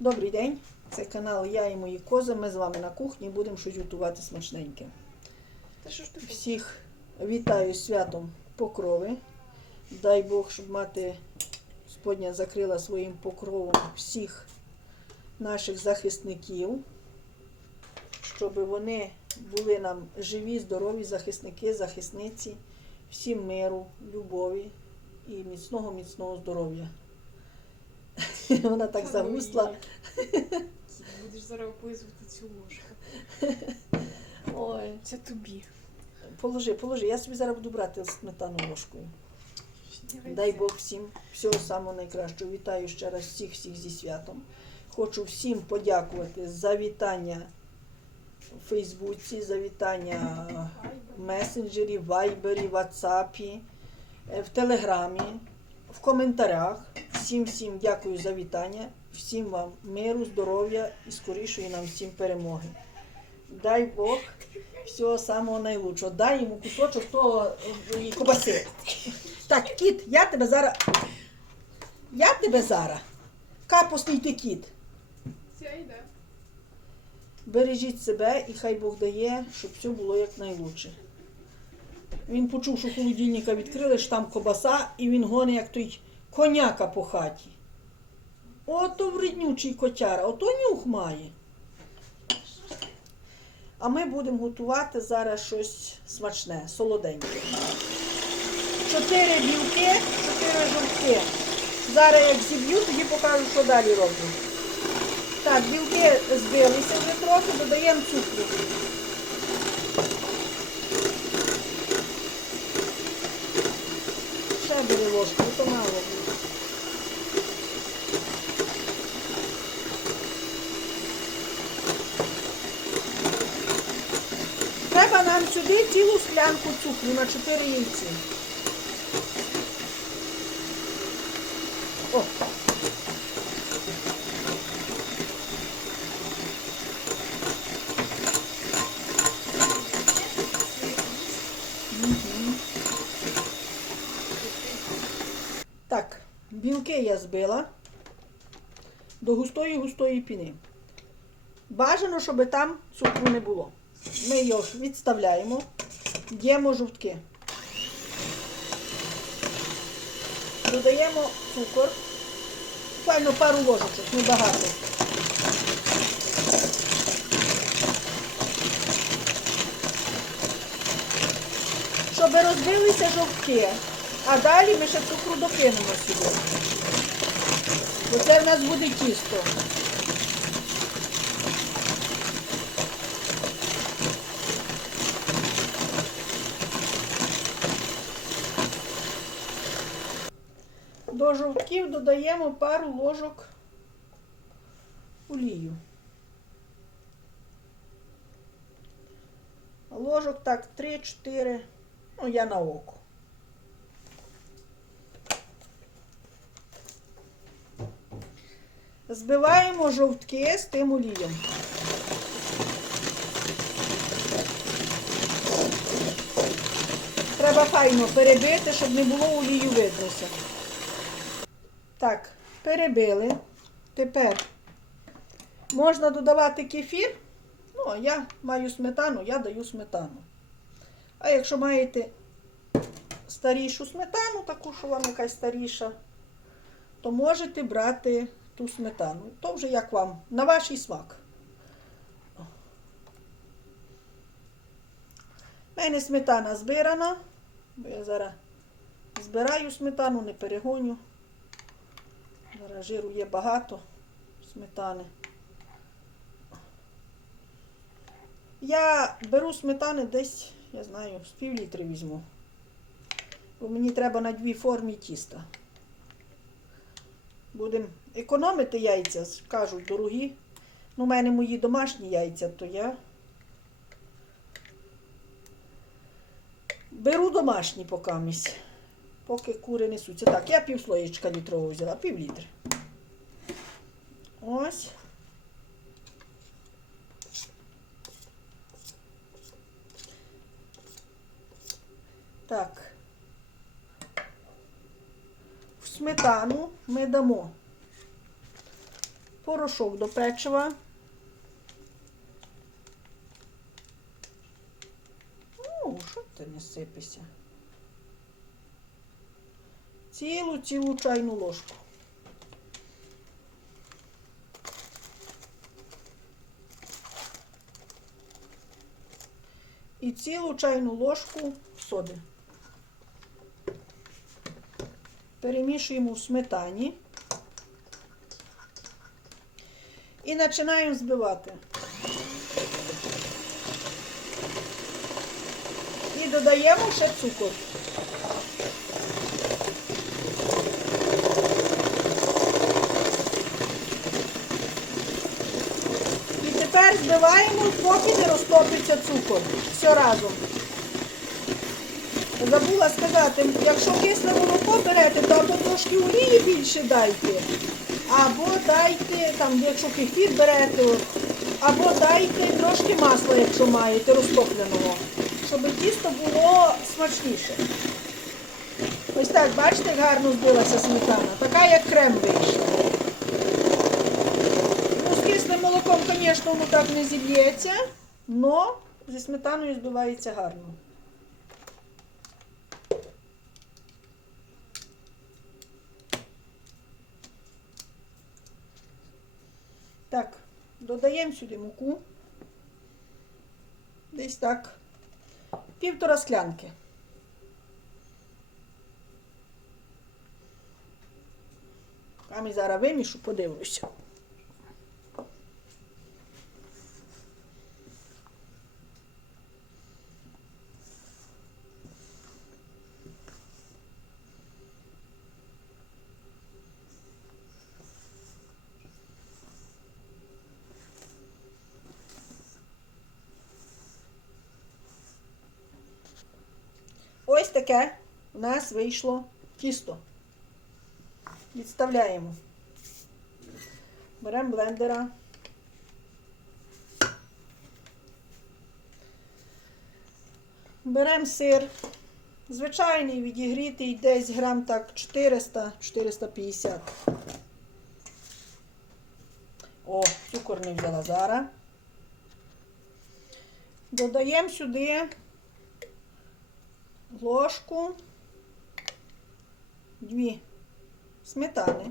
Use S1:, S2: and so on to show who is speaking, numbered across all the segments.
S1: Добрий день, це канал Я і мої кози. Ми з вами на кухні будемо щось готувати смачненьке.
S2: Та що ж ти?
S1: Всіх вітаю святом покрови. Дай Бог, щоб мати Господня закрила своїм покровом всіх наших захисників, щоб вони були нам живі, здорові захисники, захисниці, всім миру, любові і міцного, міцного здоров'я. Вона так
S2: Та ну
S1: загусла.
S2: Будеш зараз описувати цю ложку.
S1: Ой.
S2: Це тобі.
S1: Положи, положи. Я собі зараз буду брати сметану ложкою. Дай. Бог всім всього самого найкращого. Вітаю ще раз всіх всіх зі святом. Хочу всім подякувати за вітання в Фейсбуці, за вітання в месенджері, вайбері, ватсапі, е, в Телеграмі, в коментарях. Всім всім дякую за вітання. Всім вам миру, здоров'я і скорішої нам всім перемоги. Дай Бог всього самого найлучшого. Дай йому кусочок того е, кобаси. Так, кіт, я тебе зараз. Я тебе зараз. Капусний ти кіт.
S2: Ця йде.
S1: Бережіть себе і хай Бог дає, щоб все було якнайлучше. Він почув, що холодильника відкрили, що там кобаса, і він гоне, як той коняка по хаті. Ото вреднючий котяра, ото нюх має. А ми будемо готувати зараз щось смачне, солоденьке. Чотири білки, чотири жовтки. Зараз як зіб'ю, тоді покажу, що далі роблю. Так, білки збилися вже трохи, додаємо цукру. То мало буде. Треба нам сюди цілу склянку цукру на 4 яйці. О, Так, білки я збила до густої густої піни. Бажано, щоб там цукру не було. Ми його відставляємо, діємо жовтки. Додаємо цукор. Буквально пару ложечок, небагато. Щоб розбилися жовтки. А далі ми ще цукру докинемо сюди. Бо це в нас буде тісто. До жовтків додаємо пару ложок олію. Ложок так 3-4, ну я на око. Збиваємо жовтки з тим олієм. Треба файно перебити, щоб не було олію виднося. Так, перебили. Тепер можна додавати кефір. Ну, а я маю сметану, я даю сметану. А якщо маєте старішу сметану, таку, що вам якась старіша, то можете брати ту сметану. То вже як вам, на ваш смак. У мене сметана збирана, бо я зараз збираю сметану, не перегоню. Зараз жиру є багато сметани. Я беру сметани десь, я знаю, з пів літри візьму. Бо мені треба на дві формі тіста. Будемо економити яйця, кажуть, дорогі. Ну, у мене мої домашні яйця, то я беру домашні покамість, поки кури несуться. Так, я пів слоєчка літрового взяла, пів літри. Ось. Так. В сметану ми дамо порошок до печива. Ну, що ти не сипися? Цілу цілу чайну ложку. І цілу чайну ложку соди. Перемішуємо в сметані. І починаємо збивати. І додаємо ще цукор. І тепер збиваємо, поки не розтопиться цукор. Все разом. Забула сказати, якщо кисле молоко берете, то або трошки олії більше дайте, або дайте, там, якщо кефір берете, або дайте трошки масла, якщо маєте, розтопленого, щоб тісто було смачніше. Ось так, бачите, як гарно збилася сметана, така як крем вийшла. Ну, з кислим молоком, звісно, воно так не зіб'ється, але зі сметаною збивається гарно. Так, додаємо сюди муку. Десь так. Півтора склянки. Там і зараз вимішу, подивлюся. Ось таке у нас вийшло тісто. Відставляємо. Беремо блендера. Беремо сир. Звичайний відігрітий десь грам так 400-450. О, цукор не взяла зараз. Додаємо сюди ложку, дві сметани.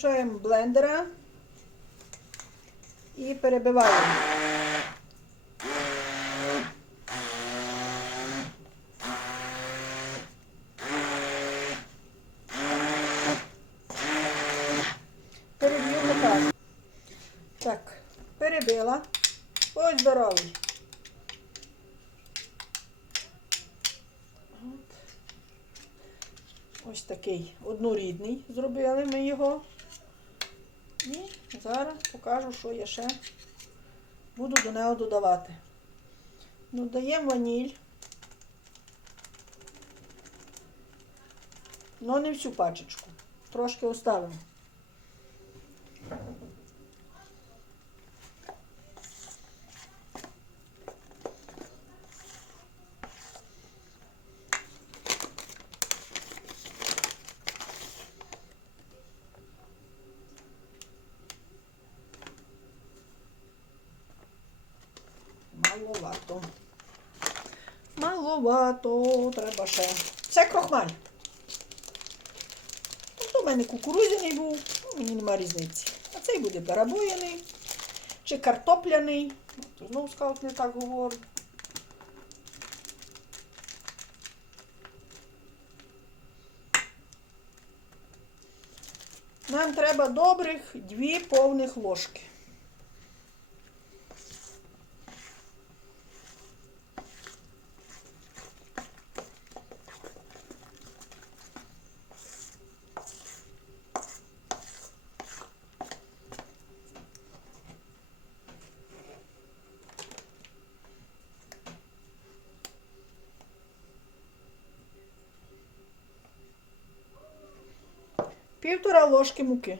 S1: Включаємо блендера і перебиваємо. Переб'ю мукаш. Так, перебила. Ось здоровий. От. Ось такий однорідний зробили ми його. І зараз покажу, що я ще буду до нього додавати. Додаємо ваніль. Ну, не всю пачечку. Трошки оставимо. Маловато, треба ще. Це крохмаль. Ну, то в мене кукурудзяний був, ну, мені нема різниці. А цей буде перебоєний чи картопляний. Ну, То знову скаут не так говорю. Нам треба добрих дві повних ложки. Ложки муки.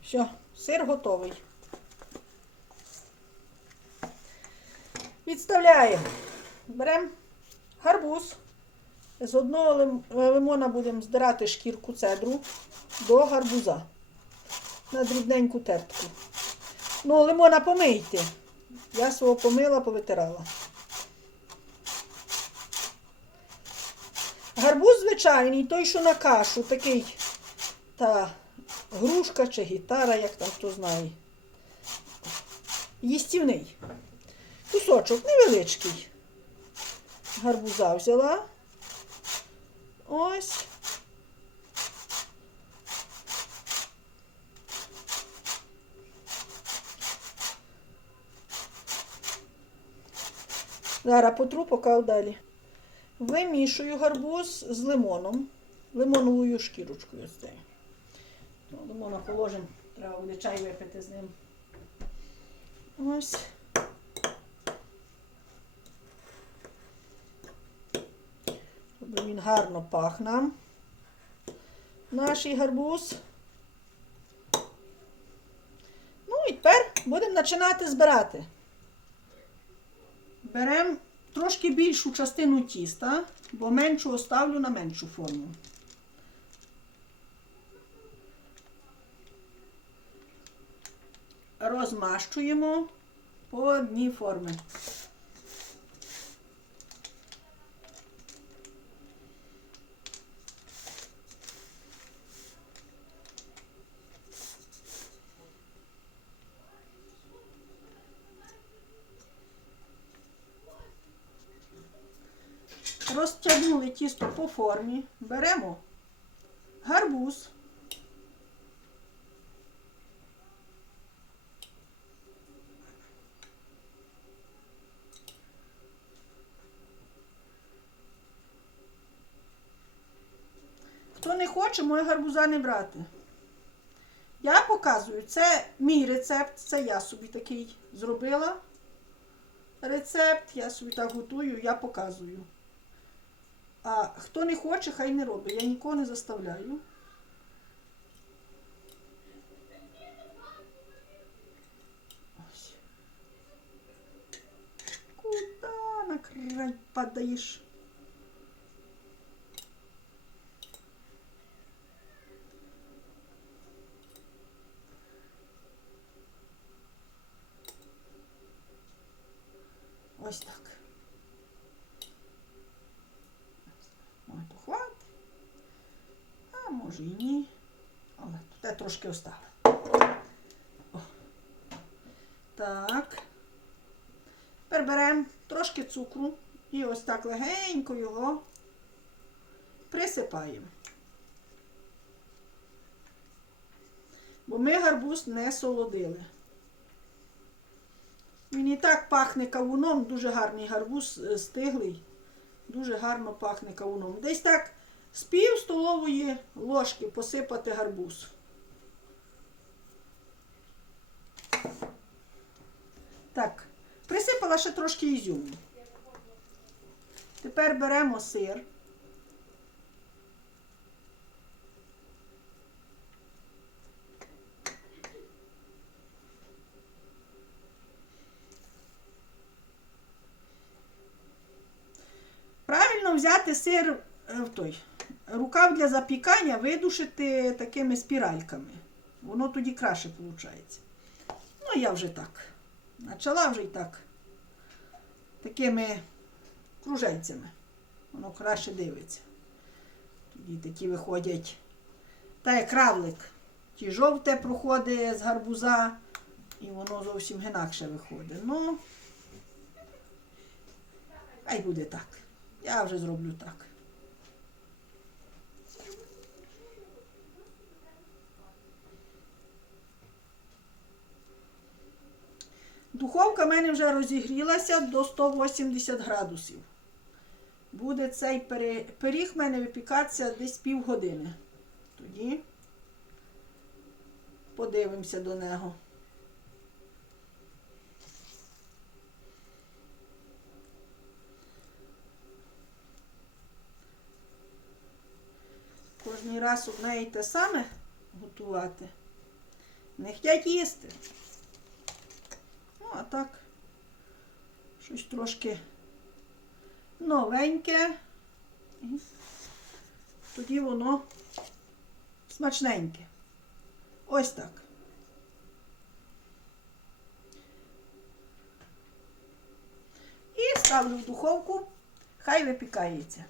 S1: Все, сир готовий. Відставляємо. Беремо гарбуз. З одного лимона будемо здирати шкірку цедру до гарбуза. На дрібненьку тертку. Ну, лимона помийте. Я свого помила, повитирала. Гарбуз звичайний, той, що на кашу, такий та грушка чи гітара, як там хто знає. Їстівний. Кусочок невеличкий. Гарбуза взяла. Ось. Зараз потру, поки далі. Вимішую гарбуз з лимоном, лимоновою шкірочкою цією. Ну, Лимона положимо, треба буде чай випити з ним. Ось. Щоб він гарно пахне. Наш гарбуз. Ну і тепер будемо починати збирати. Беремо трошки більшу частину тіста, бо меншу оставлю на меншу форму. Розмащуємо по одній формі. Розтягнули тісто по формі, беремо гарбуз. Хто не хоче, може гарбуза не брати. Я показую, це мій рецепт, це я собі такий зробила. Рецепт, я собі так готую, я показую. А хто не хоче, хай не робить. Я нікого не заставляю. Ось. Куда на край падаєш? Ось так. Може і ні. Але тут я трошки оставлю. Так. Тепер беремо трошки цукру і ось так легенько його присипаємо. Бо ми гарбуз не солодили. Він і так пахне кавуном, дуже гарний гарбуз е, стиглий. Дуже гарно пахне кавуном. Десь так з пів столової ложки посипати гарбуз. Так, присипала ще трошки ізюму. Тепер беремо сир. Правильно взяти сир е, в той. Рукав для запікання видушити такими спіральками. Воно тоді краще виходить. Ну, я вже так. Почала вже і так. Такими кружельцями. Воно краще дивиться. Тоді такі виходять. Та як равлик. Ті жовте проходить з гарбуза, і воно зовсім інакше виходить. Ну, хай буде так. Я вже зроблю так. Духовка в мене вже розігрілася до 180 градусів. Буде цей пиріг в мене випікатися десь півгодини. Тоді подивимося до нього. Кожний раз одне і те саме готувати. Не хотять їсти. А так, щось трошки новеньке. І тоді воно смачненьке. Ось так. І ставлю в духовку, хай випікається.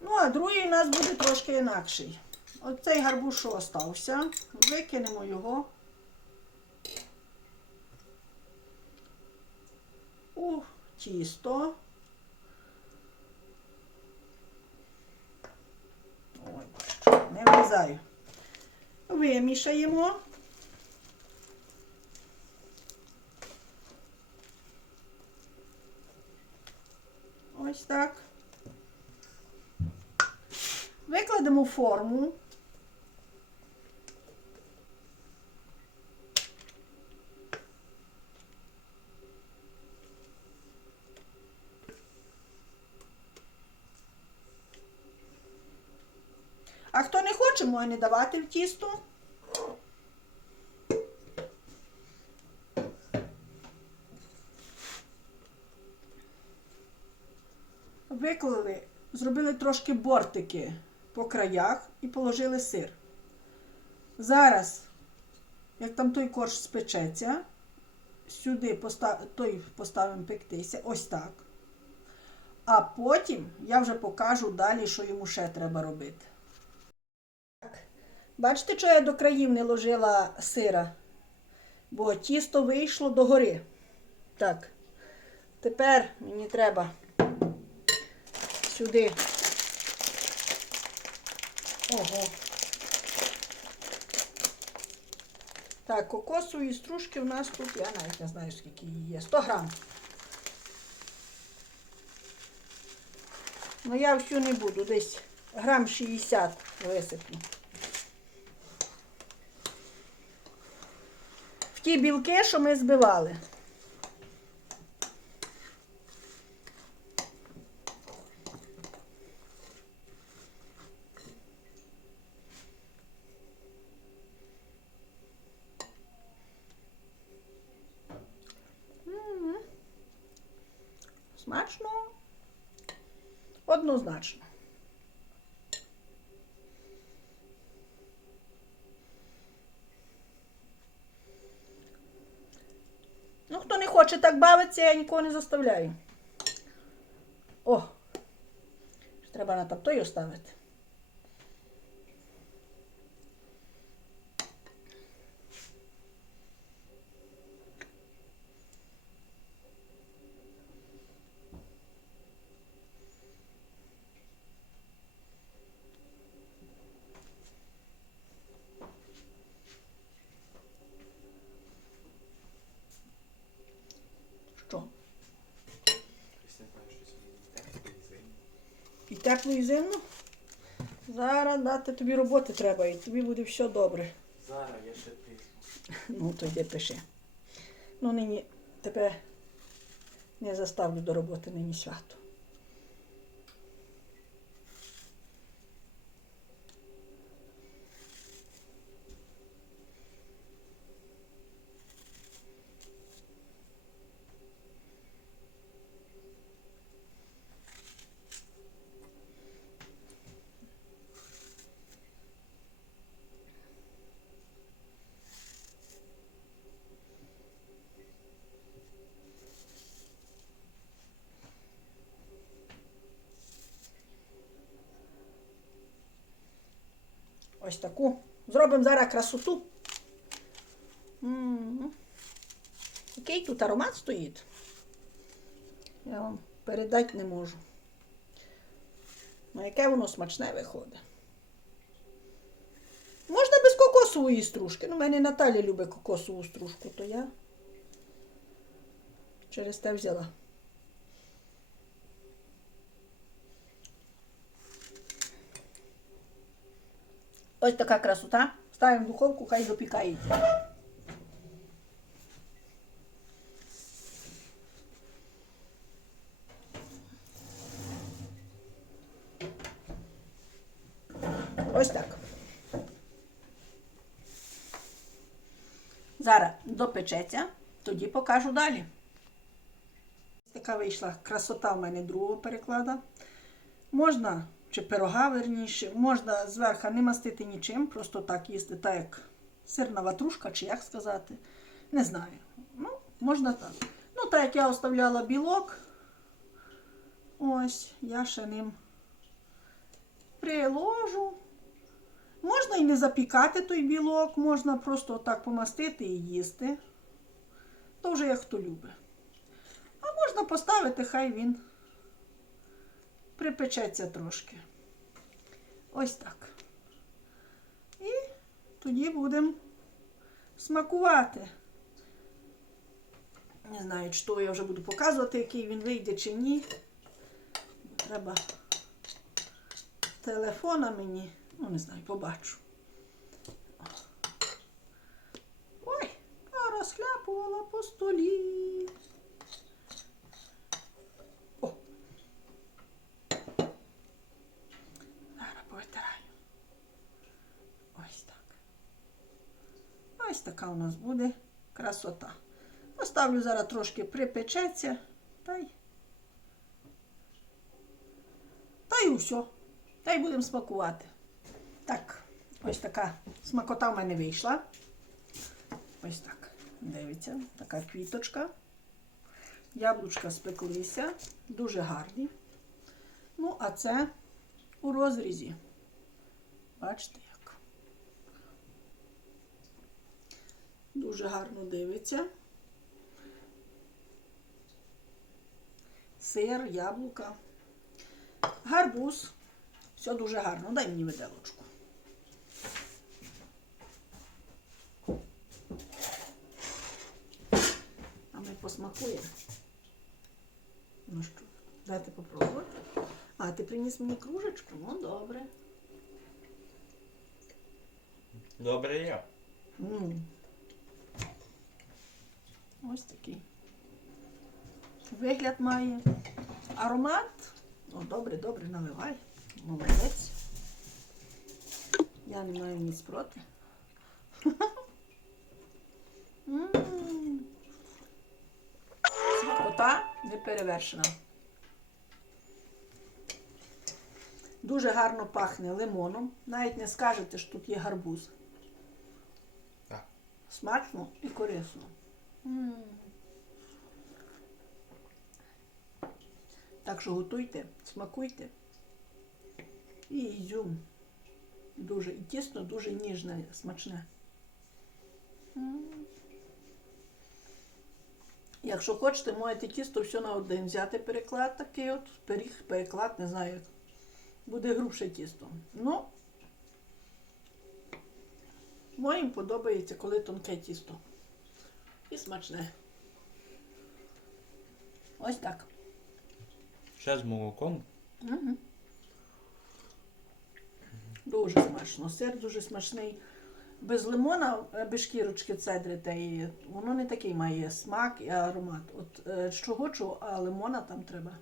S1: Ну, а другий у нас буде трошки інакший. Оцей гарбуз, що остався, викинемо його у тісто. Ой, не влізаю. Вимішаємо. Ось так. Викладемо форму. А хто не не давати в тісто. Виклали, зробили трошки бортики по краях і положили сир. Зараз, як там той корж спечеться, сюди постав, той поставимо пектися, ось так. А потім я вже покажу далі, що йому ще треба робити. Бачите, що я до країв не ложила сира? Бо тісто вийшло догори. Так. Тепер мені треба сюди. Ого. Так, кокосової стружки у нас тут, я навіть не знаю, скільки її є. 100 грам. Ну я всю не буду, десь грам 60 висиплю. Ті білки, що ми збивали. Смачно. Однозначно. Ну, хто не хоче так бавитися, я нікого не заставляю. О! Треба на топтою ставити. Що?
S3: Щось не пам'ятаю, щось мені тепло і зимно.
S1: І тепло і зимно? Зараз дати тобі роботи треба, і тобі буде все добре.
S3: Зараз я ще пишу.
S1: Ну, то йди пиши. Ну, нині тебе не заставлю до роботи нині свято. Ось таку. Зробимо зараз красоту. Який тут аромат стоїть? Я вам передати не можу. Ну, яке воно смачне виходить. Можна без кокосової стружки. Ну, в мене Наталя любить кокосову стружку, то я Через те взяла. Ось така красота. Ставимо в духовку, хай допікається. Ось так. Зараз допечеться, тоді покажу далі. Така вийшла красота в мене другого переклада. Можна, чи пирога верніше, можна зверху не мастити нічим, просто так їсти, так як сирна ватрушка, чи як сказати. Не знаю. Ну, можна так. Ну, так як я оставляла білок, ось, я ще ним приложу. Можна і не запікати той білок, можна просто так помастити і їсти. То вже як хто любить. А можна поставити, хай він припечеться трошки. Ось так. І тоді будемо смакувати. Не знаю, чи то я вже буду показувати, який він вийде чи ні. Треба телефона мені. Ну, не знаю, побачу. Ой, а розхляпувала по столі. О. Зараз повитираю. Ось так. Ось така у нас буде красота. Поставлю зараз трошки припечеться. Та й. Та й усе. Та й будемо смакувати. Так, ось така смакота в мене вийшла. Ось так. Дивіться, така квіточка. Яблучка спеклися, дуже гарні. Ну, а це у розрізі. Бачите як. Дуже гарно дивиться. Сир, яблука, гарбуз. Все дуже гарно. Дай мені виделочку. А ми посмакуємо. Ну що, дайте попробувати. А, ти приніс мені кружечку? Ну, добре.
S3: Добре є.
S1: М. Ось такий. Вигляд має. Аромат. Ну, добре, добре, наливай. Молодець. Я не маю ніч проти. Смакота не перевершена. Дуже гарно пахне лимоном. Навіть не скажете, що тут є гарбуз. Смачно і корисно. Так що готуйте, смакуйте. І ізюм. Дуже і тісто дуже ніжне, смачне. Якщо хочете, можете тісто все на один взяти переклад такий от, пиріг, переклад, не знаю як. Буде грубше тісто. Ну, моїм подобається, коли тонке тісто. І смачне. Ось так.
S3: Ще з молоком.
S1: Угу. Дуже смачно. Сир дуже смачний. Без лимона, е, без шкірочки цедри, та і воно не такий має смак і аромат. От е, чого чого, а лимона там треба.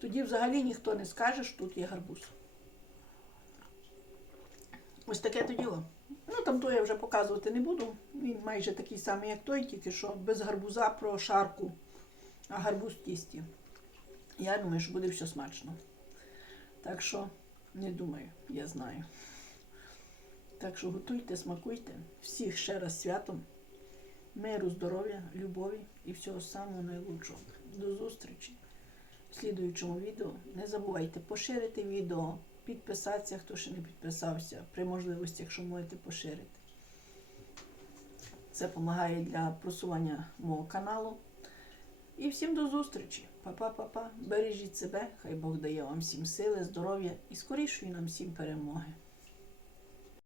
S1: Тоді взагалі ніхто не скаже, що тут є гарбуз. Ось таке то діло. Там то я вже показувати не буду. Він майже такий самий, як той, тільки що без гарбуза про шарку, а гарбуз в тісті. Я думаю, що буде все смачно. Так що не думаю, я знаю. Так що готуйте, смакуйте. Всіх ще раз святом. Миру, здоров'я, любові і всього самого найлучшого. До зустрічі в слідуючому відео. Не забувайте поширити відео, підписатися, хто ще не підписався, при можливості, якщо можете поширити. Це допомагає для просування мого каналу. І всім до зустрічі. Па-па-па-па. Бережіть себе, хай Бог дає вам всім сили, здоров'я і скорішої нам всім перемоги.